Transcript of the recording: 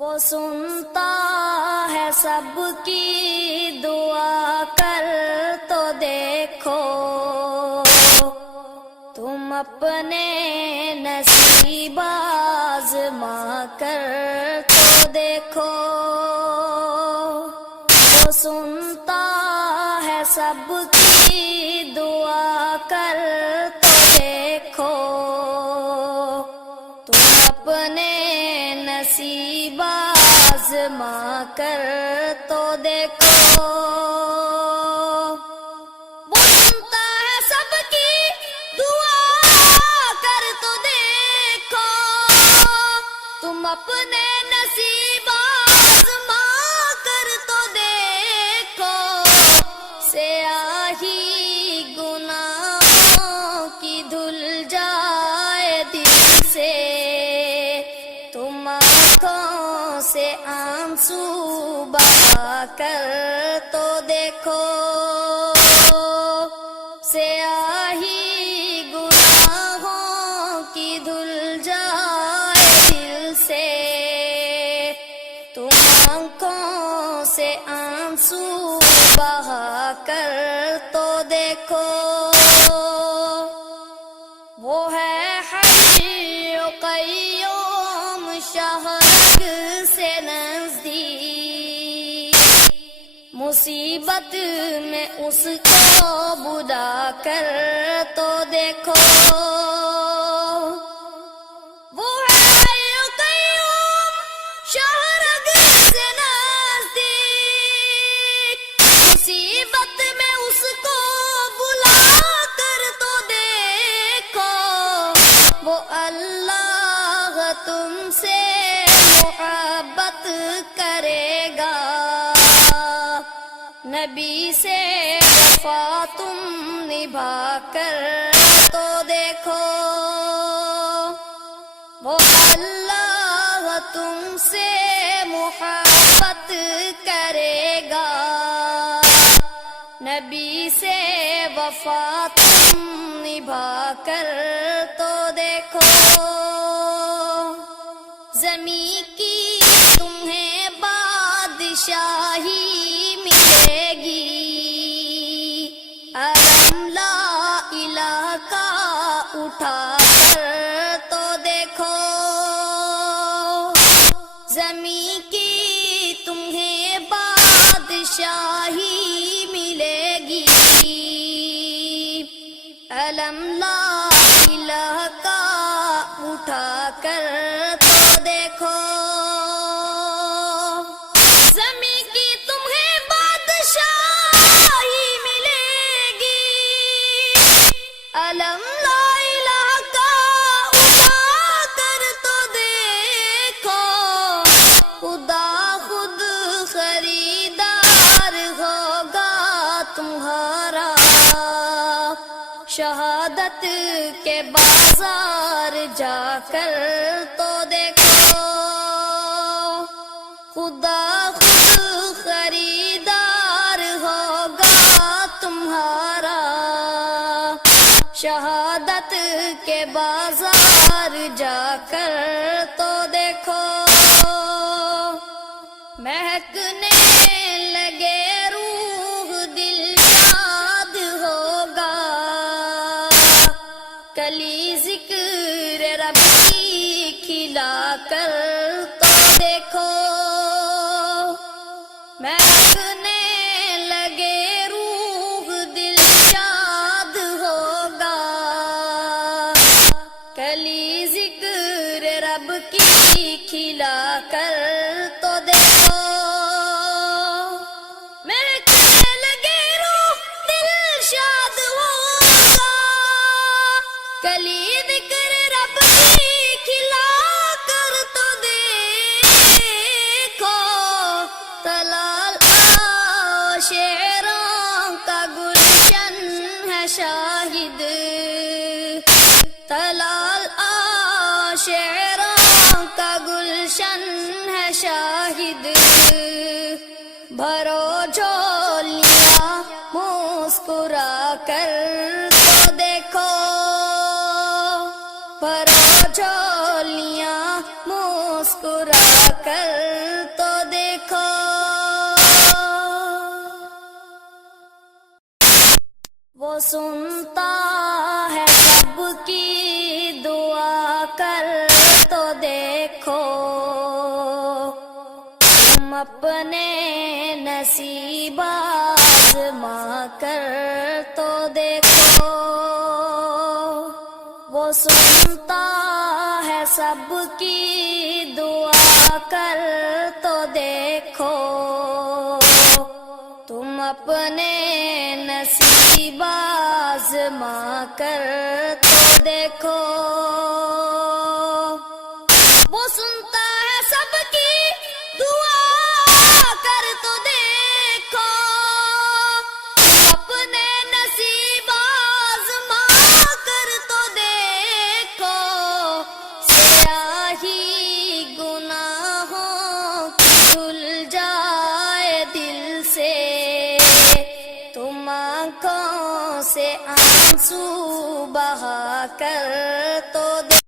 وہ سنتا ہے سب کی دعا، کر تو دیکھو تم اپنے نصیب آزما کر تو دیکھو۔ وہ سنتا ہے سب کی دعا، کر تو دیکھو تم اپنے نصیب آزما کر تو دیکھو۔ وہ سنتا ہے سب کی دعا، کر تو دیکھو تم اپنے نصیب آزما کر تو دیکھو۔ سیاہی گناہوں کی دھل جائے دل سے، تم آنکھوں سے آنسو بہا کر تو دیکھو۔ سیاہی گناہوں کی دھل جائے دل سے، تم آنکھوں سے آنسو بہا کر تو دیکھو۔ وہ ہے حی و قیوم شہرگ سے نزدیک، مصیبت میں اس کو بلا کر تو دیکھو۔ وہ ہے حی و قیوم شہرگ سے نزدیک، مصیبت میں اس کو بلا کر تو دیکھو۔ وہ اللہ تم سے محبت کرے گا، نبی سے وفا تم نبھا کر تو دیکھو۔ وہ اللہ تم سے محبت کرے گا، نبی سے وفا تم نبھا کر تو دیکھو۔ زمین کی تمہیں بادشاہی ملے گی، علم لا الہ کا اٹھا کر تو دیکھو۔ زمین کی تمہیں بادشاہی ملے گی، علم لا الہ کا اٹھا کر تو دیکھو۔ زمین کی تمہیں بادشاہی ملے گی، علم لا الہ کا اٹھا کر تو دیکھو۔ خدا خود خریدار ہوگا تمہارا، شہادت کے بازار جا کر تو دیکھو۔ خدا خود خریدار ہوگا تمہارا، شہادت کے بازار جا کر تو دیکھو۔ مہکنے لگے روح دل شاد ہوگا، کلی ذکر رب کی کھلا کر تو دیکھو۔ مہکنے لگے روح دل شاد ہوگا، کلی ذکر رب کی کھلا کر تو دیکھو۔ مہکنے لگے روح دل شاد ہوگا، کلی ذکر رب کی کھلا کر تو دیکھو۔ تلال شعروں کا گلشن ہے شاہد، تلال شعروں کا گلشن ہے شاہد، بھرو جھولیاں مسکرا کر تو دیکھو۔ بھرو جھولیاں مسکرا کر تو دیکھو، وہ سنتا ہے سب کی دعا کر تو دیکھو، تم اپنے نصیب آزما کر تو دیکھو، وہ سنتا ہے سب کی دعا کر تو دیکھو، تم اپنے نصیب آزما کر تو دیکھو، وہ سنتا ہے سب کی دعا کر تو دیکھو، تم اپنے نصیب آزما کر تو دیکھو، سیاہی گناہوں کی دھل جائے دل سے، تم آنکھوں سے آنسو بہا کر تو دیکھو،